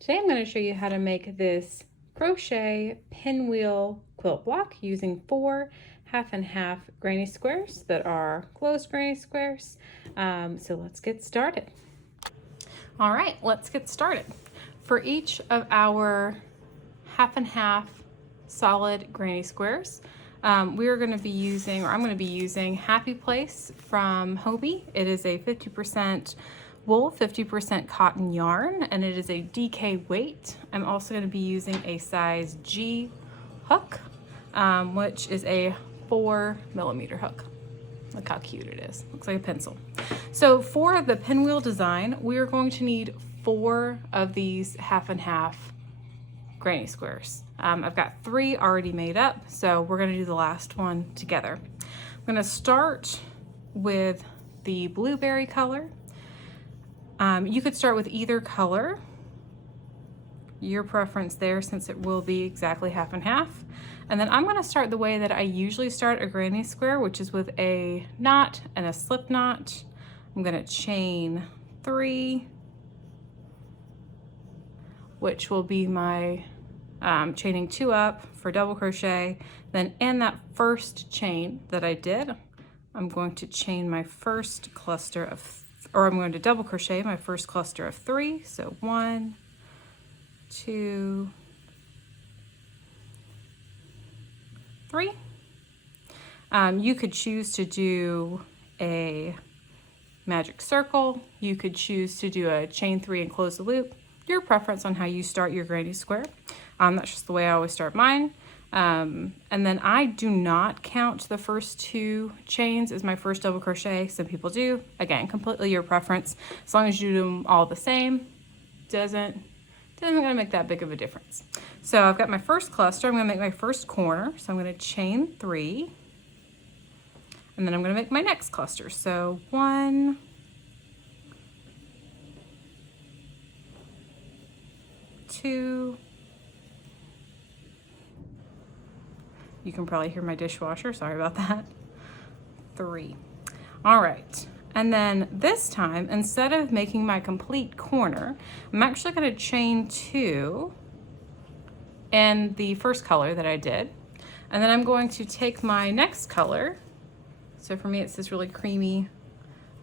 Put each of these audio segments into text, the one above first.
Today I'm going to show you how to make this crochet pinwheel quilt block using 4 half and half granny squares that are closed granny squares. So let's get started. All right, let's get started. For each of our half and half solid granny squares, we are going to be using, or I'm going to be using Happy Place from Hobbii. It is a 50% wool, 50% cotton yarn, and it is a DK weight. I'm also going to be using a size G hook, which is a 4mm hook. Look how cute it is. Looks like a pencil. So for the pinwheel design, we are going to need 4 of these half and half granny squares. I've got 3 already made up, so we're going to do the last one together. I'm going to start with the blueberry color. You could start with either color, your preference there, since it will be exactly half and half. And then I'm going to start the way that I usually start a granny square, which is with a knot and a slip knot. I'm going to chain 3, which will be my chaining 2 up for double crochet. Then in that first chain that I did, I'm going to chain my first cluster of, or I'm going to double crochet my first cluster of 3. So 1, 2, 3. You could choose to do a magic circle. You could choose to do a chain 3 and close the loop. Your preference on how you start your granny square. That's just the way I always start mine. And then I do not count the first 2 chains as my first double crochet. Some people do. Again, completely your preference. As long as you do them all the same, doesn't gonna make that big of a difference. So I've got my first cluster. I'm gonna make my first corner. So I'm gonna chain 3, and then I'm gonna make my next cluster. So 1, 2. You can probably hear my dishwasher, sorry about that. 3. All right, and then this time, instead of making my complete corner, I'm actually gonna chain 2 in the first color that I did. And then I'm going to take my next color. So for me, it's this really creamy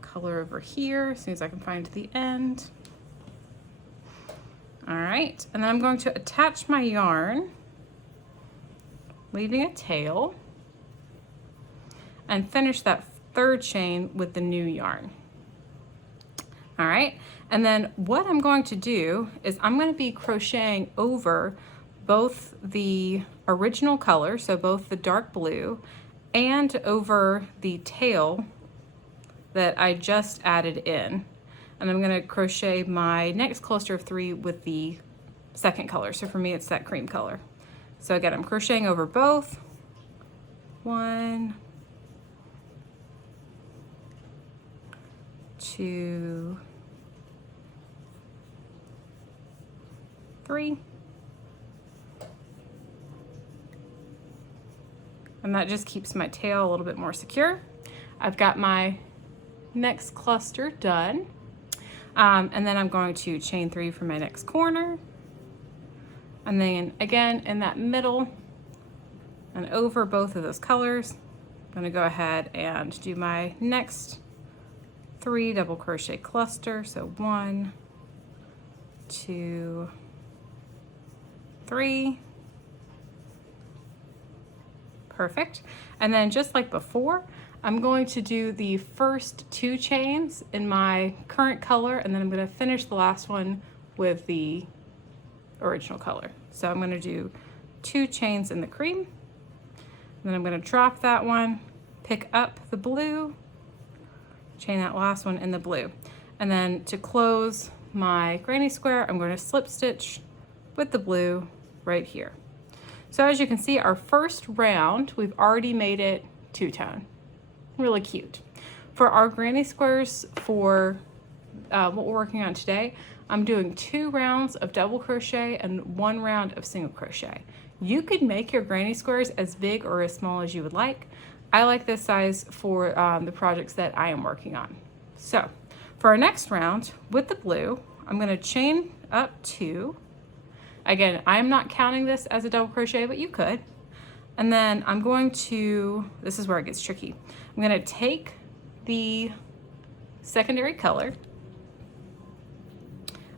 color over here, as soon as I can find the end. All right, and then I'm going to attach my yarn, leaving a tail, and finish that third chain with the new yarn. All right, and then what I'm going to do is I'm going to be crocheting over both the original color, so both the dark blue, and over the tail that I just added in. And I'm going to crochet my next cluster of 3 with the second color. So for me, it's that cream color. So again, I'm crocheting over both. 1, 2, 3. And that just keeps my tail a little bit more secure. I've got my next cluster done. And then I'm going to chain 3 for my next corner. And then again, in that middle and over both of those colors, I'm gonna go ahead and do my next 3 double crochet cluster. So 1, 2, 3. Perfect. And then just like before, I'm going to do the first 2 chains in my current color, and then I'm going to finish the last one with the original color. So I'm going to do 2 chains in the cream, and then I'm going to drop that one, pick up the blue, chain that last one in the blue. And then to close my granny square, I'm going to slip stitch with the blue right here. So as you can see, our first round, we've already made it 2-tone. Really cute. For our granny squares, for what we're working on today, I'm doing 2 rounds of double crochet and 1 round of single crochet. You could make your granny squares as big or as small as you would like. I like this size for the projects that I am working on. So for our next round with the blue, I'm going to chain up 2, Again, I'm not counting this as a double crochet, but you could. And then I'm going to, this is where it gets tricky. I'm gonna take the secondary color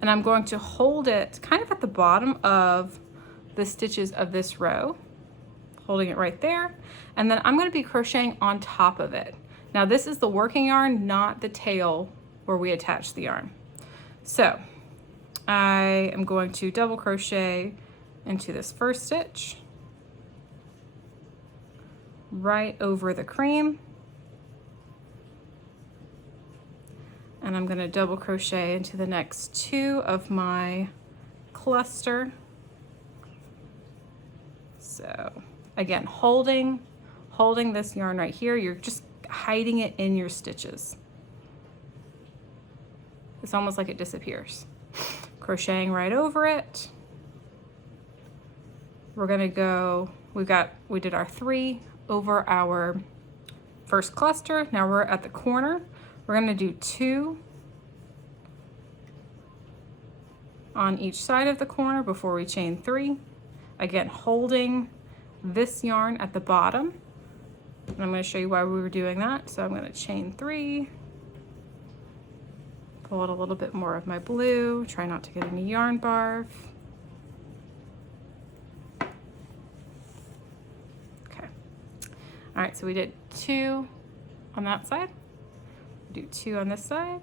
and I'm going to hold it kind of at the bottom of the stitches of this row, holding it right there. And then I'm going to be crocheting on top of it. Now this is the working yarn, not the tail where we attach the yarn. So I am going to double crochet into this first stitch, right over the cream. And I'm going to double crochet into the next two of my cluster. So again, holding this yarn right here, you're just hiding it in your stitches. It's almost like it disappears. Crocheting right over it. We're gonna go, we did our 3 over our first cluster. Now we're at the corner. We're gonna do 2 on each side of the corner before we chain 3. Again, holding this yarn at the bottom. And I'm going to show you why we were doing that. So I'm going to chain 3, pull out a little bit more of my blue, try not to get any yarn barf. Okay. All right, so we did 2 on that side. Do 2 on this side.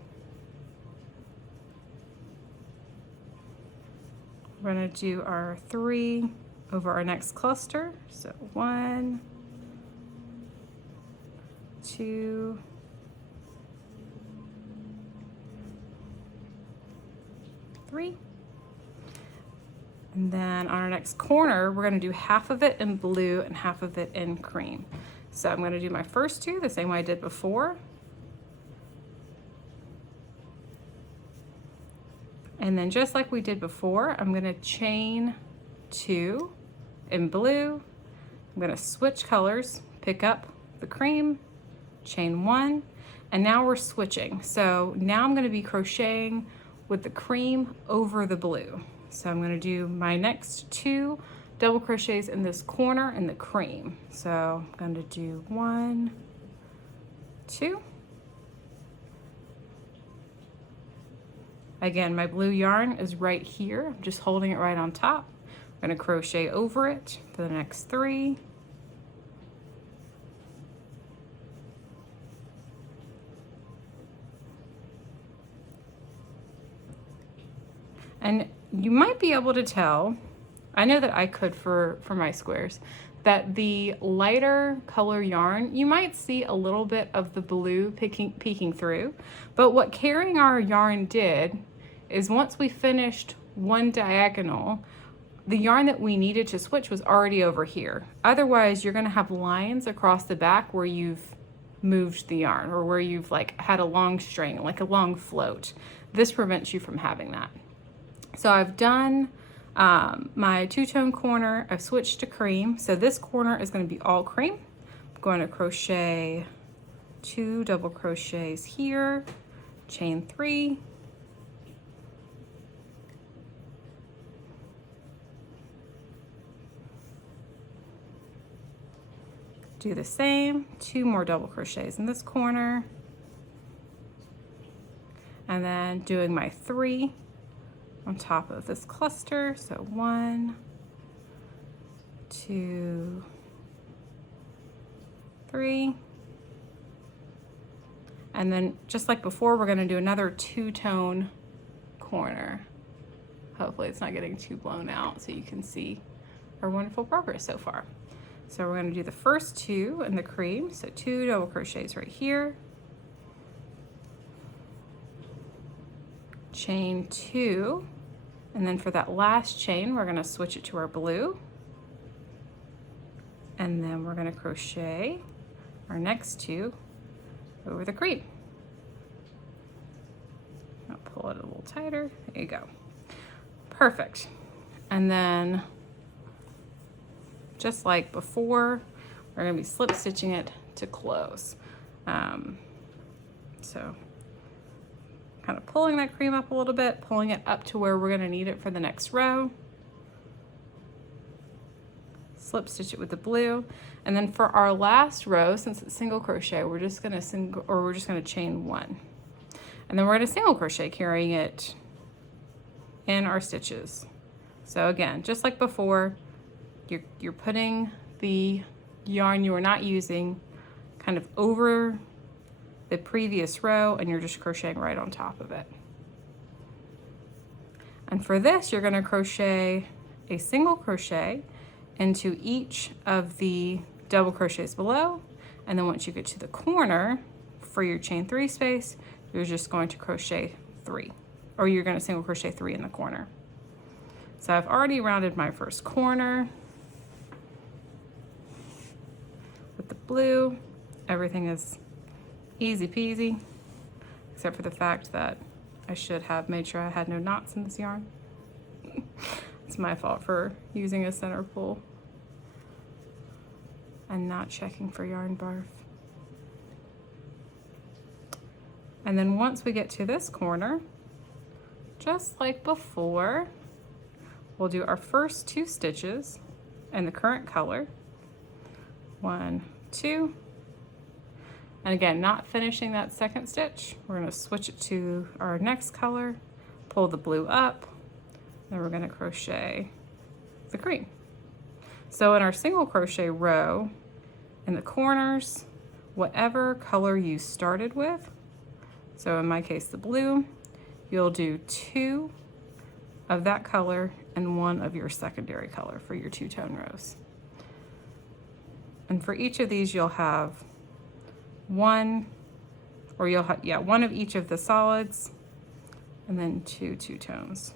We're going to do our 3 over our next cluster. So 1, 2, 3. And then on our next corner, we're going to do half of it in blue and half of it in cream. So I'm going to do my first 2 the same way I did before. And then just like we did before, I'm going to chain 2 in blue. I'm going to switch colors, pick up the cream, chain 1, and now we're switching. So now I'm going to be crocheting with the cream over the blue. So I'm going to do my next 2 double crochets in this corner in the cream. So I'm going to do 1, 2. Again, my blue yarn is right here. I'm just holding it right on top. I'm going to crochet over it for the next 3. And you might be able to tell, I know that I could for my squares, that the lighter color yarn, you might see a little bit of the blue peeking through. But what carrying our yarn did is once we finished one diagonal, the yarn that we needed to switch was already over here. Otherwise, you're gonna have lines across the back where you've moved the yarn or where you've like had a long string, like a long float. This prevents you from having that. So I've done my 2-tone corner. I've switched to cream. So this corner is going to be all cream. I'm going to crochet 2 double crochets here, chain 3, do the same, 2 more double crochets in this corner, and then doing my 3 on top of this cluster. So 1, 2, 3. And then just like before, we're going to do another 2-tone corner. Hopefully it's not getting too blown out so you can see our wonderful progress so far. So we're going to do the first 2 in the cream. So 2 double crochets right here. Chain 2. And then for that last chain, we're going to switch it to our blue. And then we're going to crochet our next 2 over the cream. I'll pull it a little tighter. There you go. Perfect. And then just like before, we're going to be slip stitching it to close. So kind of pulling that cream up a little bit, pulling it up to where we're going to need it for the next row. slip stitch it with the blue. And then for our last row, since it's single crochet, we're just gonna chain one. And then we're gonna single crochet carrying it in our stitches. So again, just like before, you're putting the yarn you are not using kind of over the previous row, and you're just crocheting right on top of it. And for this, you're gonna crochet a single crochet into each of the double crochets below. And then once you get to the corner for your chain 3 space, you're just going to crochet 3, or you're gonna single crochet 3 in the corner. So I've already rounded my first corner with the blue. Everything is easy peasy, except for the fact that I should have made sure I had no knots in this yarn. It's my fault for using a center pull and not checking for yarn barf. And then once we get to this corner, just like before, we'll do our first 2 stitches in the current color. 1, 2. And again, not finishing that second stitch. We're gonna switch it to our next color, pull the blue up, then we're gonna crochet the green. So in our single crochet row, in the corners, whatever color you started with, so in my case the blue, you'll do 2 of that color and 1 of your secondary color for your 2-tone rows. And for each of these you'll have one of each of the solids, and then 2 two-tones.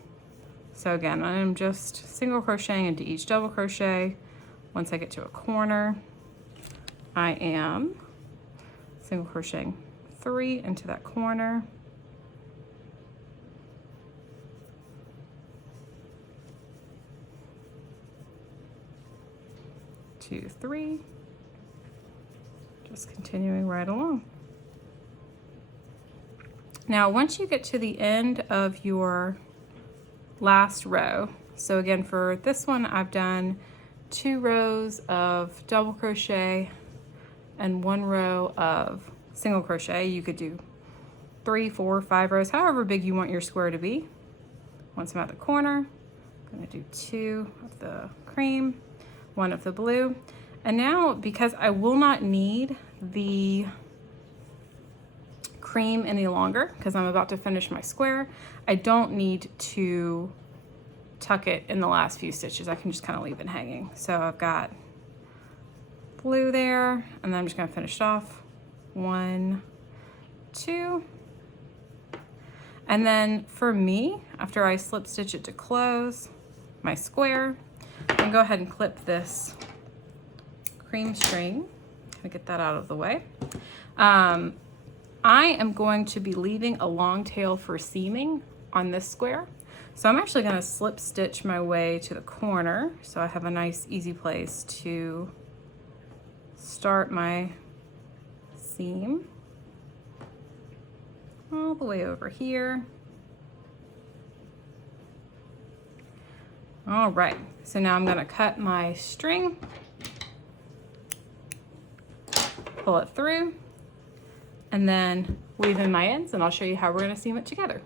So again, I'm just single crocheting into each double crochet. Once I get to a corner, I am single crocheting 3 into that corner. Two, 3. Just continuing right along. Now, once you get to the end of your last row, so again, for this one, I've done 2 rows of double crochet and 1 row of single crochet. You could do 3, 4, 5 rows, however big you want your square to be. Once I'm at the corner, I'm gonna do 2 of the cream, 1 of the blue. And now, because I will not need the cream any longer, because I'm about to finish my square, I don't need to tuck it in the last few stitches. I can just kind of leave it hanging. So I've got blue there, and then I'm just gonna finish it off. 1, 2. And then for me, after I slip stitch it to close my square, I'm gonna go ahead and clip this cream string. Gonna get that out of the way. I am going to be leaving a long tail for seaming on this square. So I'm actually gonna slip stitch my way to the corner so I have a nice easy place to start my seam all the way over here. All right, so now I'm gonna cut my string, pull it through, and then weave in my ends, and I'll show you how we're gonna seam it together.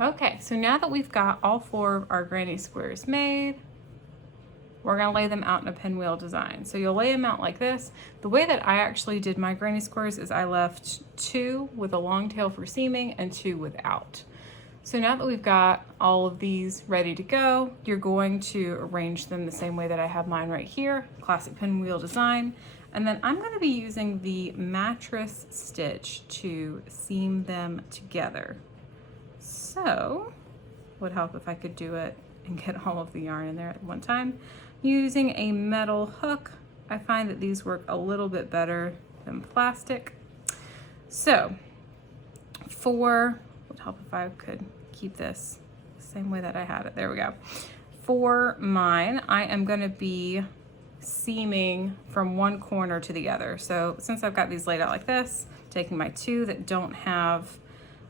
Okay, so now that we've got all 4 of our granny squares made, we're gonna lay them out in a pinwheel design. So you'll lay them out like this. The way that I actually did my granny squares is I left 2 with a long tail for seaming and 2 without. So now that we've got all of these ready to go, you're going to arrange them the same way that I have mine right here, classic pinwheel design. And then I'm gonna be using the mattress stitch to seam them together. So, would help if I could do it and get all of the yarn in there at one time. Using a metal hook, I find that these work a little bit better than plastic. So, would help if I could keep this the same way that I had it. There we go. For mine, I am gonna be seaming from one corner to the other. So since I've got these laid out like this, taking my 2 that don't have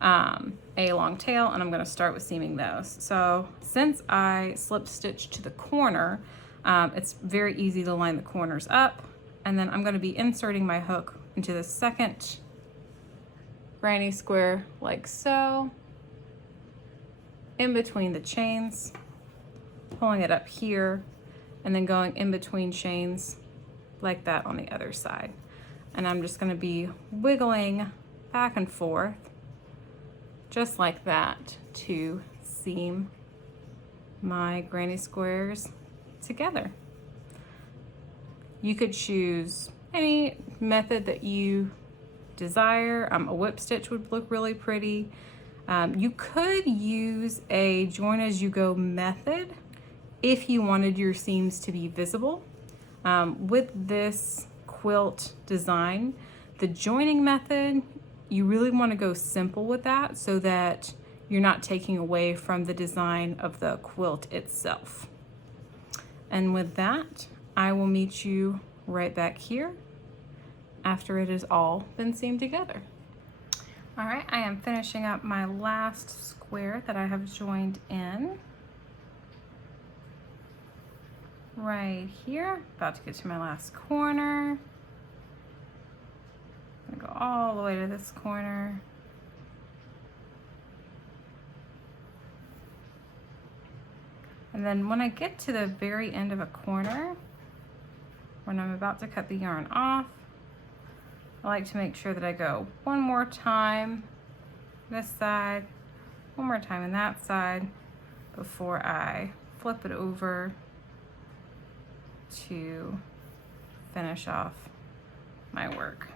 a long tail, and I'm gonna start with seaming those. So since I slip stitched to the corner, It's very easy to line the corners up. And then I'm going to be inserting my hook into the second granny square like so, in between the chains, pulling it up here, and then going in between chains like that on the other side. And I'm just going to be wiggling back and forth just like that to seam my granny squares together. You could choose any method that you desire. A whip stitch would look really pretty. You could use a join as you go method if you wanted your seams to be visible. With this quilt design, the joining method, you really want to go simple with that so that you're not taking away from the design of the quilt itself. And with that, I will meet you right back here after it has all been seamed together. All right, I am finishing up my last square that I have joined in. Right here, about to get to my last corner. I'm gonna go all the way to this corner. And then when I get to the very end of a corner, when I'm about to cut the yarn off, I like to make sure that I go one more time this side, one more time on that side before I flip it over to finish off my work.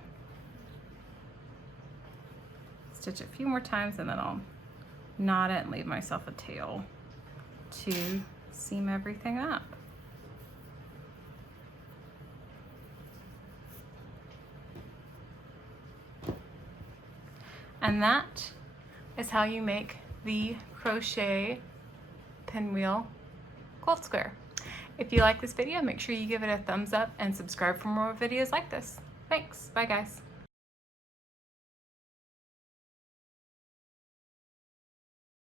Stitch it a few more times and then I'll knot it and leave myself a tail to seam everything up. And that is how you make the crochet pinwheel quilt square. If you like this video, make sure you give it a thumbs up and subscribe for more videos like this. Thanks, bye guys.